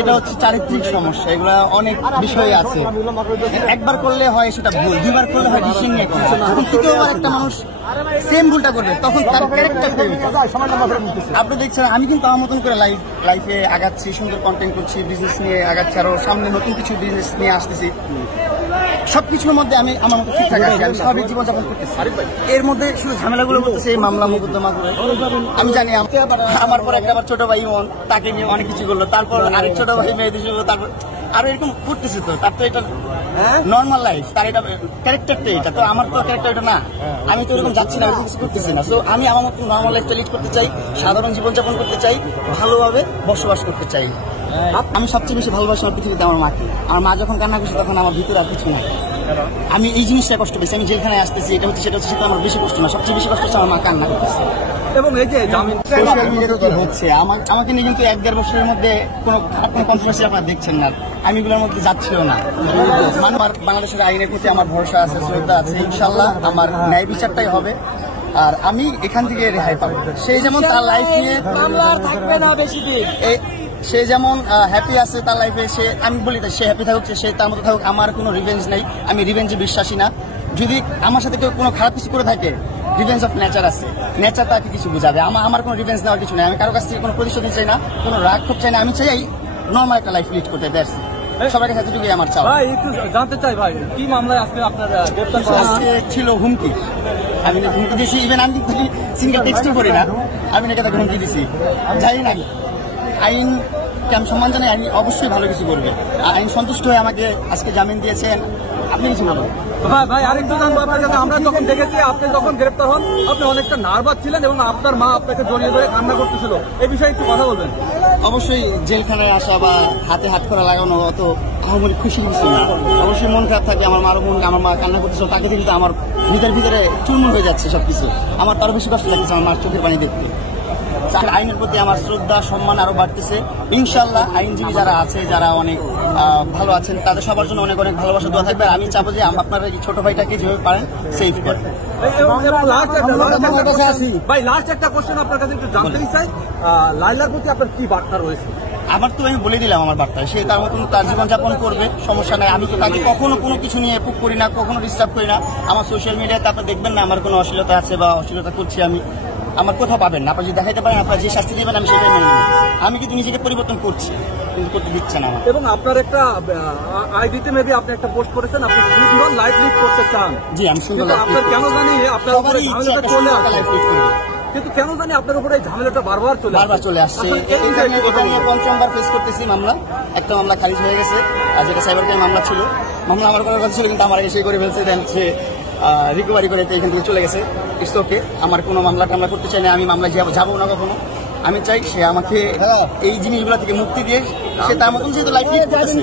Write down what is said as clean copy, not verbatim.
এটা হচ্ছে চারিত্রিক সমস্যা, এগুলা অনেক বিষয় আছে। একবার করলে হয় সেটা ভুল, দুইবার করলে হয় ডিসিশন মেকিং। যখন তৃতীয়বার একটা মানুষ সেম ভুলটা করবে তখন তার ক্যারেক্টার তৈরি। আপনি দেখছেন আমি কিন্তু আমার মতন করে লাইফে আগাচ্ছি, সুন্দর কন্টেন্ট করছি, বিজনেস নিয়ে আগাচ্ছি, আরো সামনে নতুন কিছু বিজনেস নিয়ে আসতেছি। সবকিছুর মধ্যে আমি আমার মতো ঠিকঠাক আছি, আমি স্বাভাবিক জীবনযাপন করতেছি। এর মধ্যে শুধু ঝামেলাগুলো করতেছে এই মামলা মোকদ্দমা করে। আমি জানি আমার পর একটা ছোট ভাই ইমন, তাকে নিয়ে অনেক কিছু করলো, তারপর আরেক ছোট ভাই মেয়েদের সঙ্গে, তারপর আরো এরকম করতেছে। তো তার তো এটা নর্মাল লাইফ, তার এটা ক্যারেক্টারটা, এটা তো আমার তো ক্যারেক্টার এটা না। আমি তো এরকম যাচ্ছি না, এরকম কিছু করতেছি না। তো আমি আমার মতো নর্মাল লাইফটা লিড করতে চাই, সাধারণ জীবনযাপন করতে চাই, ভালোভাবে বসবাস করতে চাই। আমি সবচেয়ে বেশি ভালোবাসি আমার পৃথিবীতে আমার মাকে। আমার মা যখন কান্না করছে তখন আমার ভিতরে আর কিছু না। আমি এই জিনিসটা কষ্ট পেয়েছি, আমি যেখানে আসতেছি এটা হচ্ছে সেটা হচ্ছে, সেটা আমার বেশি কষ্ট না, সবচেয়ে বেশি কষ্ট হচ্ছে আমার মা কান্না করতেছে। এবং এই যে জামিন সোশ্যাল মিডিয়াতে হচ্ছে আমাকে নিয়ে কিন্তু 1-1.5 বছরের মধ্যে কোনো কন্ট্রোভার্সি আপনারা দেখছেন না, আমি এগুলোর মধ্যে যাচ্ছিল না। আমার বাংলাদেশের আইনের প্রতি আমার ভরসা আছে, শ্রদ্ধা আছে, ইনশাল্লাহ আমার ন্যায় বিচারটাই হবে আর আমি এখান থেকে রেহাই পাবো। সেই যেমন তার লাইফ নিয়ে থাকবে না বেশি দিন, সে যেমন হ্যাপি আছে তার লাইফে, সে আমি বলি সে হ্যাপি থাকুক, সে তার মতো থাকুক। আমার কোনো রিভেঞ্জ নেই, আমি রিভেঞ্জে বিশ্বাসী না। যদি আমার সাথে কেউ কোনো খারাপ কিছু করে থাকে, রিভেঞ্জ অফ নেচার আছে, নেচার তাকে কিছু বুঝাবে। আমার কোনো রিভেঞ্জ নেওয়ার কিছু নেই, আমি কারো কাছ থেকে কোনো প্রতিশোধ চাই না, কোনো রাগ খুব চাই না। আমি চাই নর্মাল একটা লাইফ লিড করতে। সবার কাছে এতটুকুই আমার চাওয়া। ভাই একটু জানতে চাই ভাই, কি মামলায় আজকে আপনার গ্রেফতার করা হয়েছে? ছিল হুমকি, আমি হুমকি দিয়েছি। ইভেন আমি সিঙ্গেল টেক্সটও করি না, আমি নাকি তাকে হুমকি দিয়েছি। জানি না আইন আমি সম্মান জানাই, আইন অবশ্যই ভালো কিছু করবে। আইন সন্তুষ্ট হয়ে আমাকে আজকে জামিন দিয়েছেন। আপনি কিছু বলুন। ভাই আরেকটু জানবো আপনার কাছে, আমরা যখন দেখেছি আপনি যখন গ্রেপ্তার হন আপনি অনেকটা নার্ভাস ছিলেন এবং আপনার মা আপনাকে জড়িয়ে ধরে কান্না করতেছিল, এই বিষয়ে একটু কথা বলবেন। অবশ্যই জেলখানায় আসা বা হাতে হাত করা লাগানো অত আহমরি খুশি কিছু না। অবশ্যই মন খারাপ থাকে, আমার মারও মন, আমার মা কান্না করতেছিল, তাকে কিন্তু আমার ভিতরে চূর্ণ হয়ে যাচ্ছে সবকিছু। আমার তারও বেশি কষ্ট লাগতেছে আমার মার চোখের পানি দেখতে। আইনের প্রতি আমার শ্রদ্ধা সম্মান আরো বাড়তেছে। ইনশাল্লাহ আইনজীবী যারা আছে, যারা অনেক ভালো আছেন, তাদের সবার জন্য অনেক অনেক ভালোবাসা দোয়া থাকবে। আমি চাবো যে আপনার এই ছোট ভাইটাকে যেভাবে পারেন সেভ করেন। ভাই লাস্ট একটা কোশ্চেন আপনার কাছে একটু জানতেই চাই, লাইলার প্রতি আপনার কি বার্তা রয়েছে? আমার তো আমি বলে দিলাম আমার বার্তায়, সে তার মতন তার জীবনযাপন করবে, সমস্যা নাই। আমি তো তাকে কখনো কোনো কিছু নিয়ে পুক করি না, কখনো ডিস্টার্ব করি না। আমার সোশ্যাল মিডিয়াতে আপনি দেখবেন না আমার কোনো অশ্লীলতা আছে বা অশ্লীলতা করছি, আমি আমার কোথাও পাবেন না। আপনার যদি দেখাইতে পারেন, আপনার যে শাস্তি দেবেন আমি সেটাই মেনে নেব। আমি কিন্তু নিজেকে পরিবর্তন করছি, কিন্তু করতে দিচ্ছে না আমার। এবং আপনার একটা আইডিতে মেবি আপনি একটা পোস্ট করেছেন, আপনি সুন্দর লাইফ লিড করতে চান। জি, আমি সুন্দর। আপনার কেন জানি আপনার উপরে ঝামেলাটা চলে আসে, কিন্তু কেন জানি আপনার উপরে ঝামেলাটা বারবার চলে আসছে। আমি 5বার ফেস করতেছি মামলা। একটা মামলা খারিজ হয়ে গেছে, আর যেটা সাইবার ক্রাইম মামলা ছিল, মামলা আমার করার কথা ছিল, কিন্তু আমার এসে করে ফেলছে। দেন সে রিকভারি করে এখান থেকে চলে গেছে। ইটস ওকে, আমার কোনো মামলা টামলা করতে চাই না, আমি মামলা যাবো না কখনো। আমি চাই সে আমাকে এই জিনিসগুলো থেকে মুক্তি দিয়ে সে তার মতন যেহেতু লাইফ লিড করতেছে।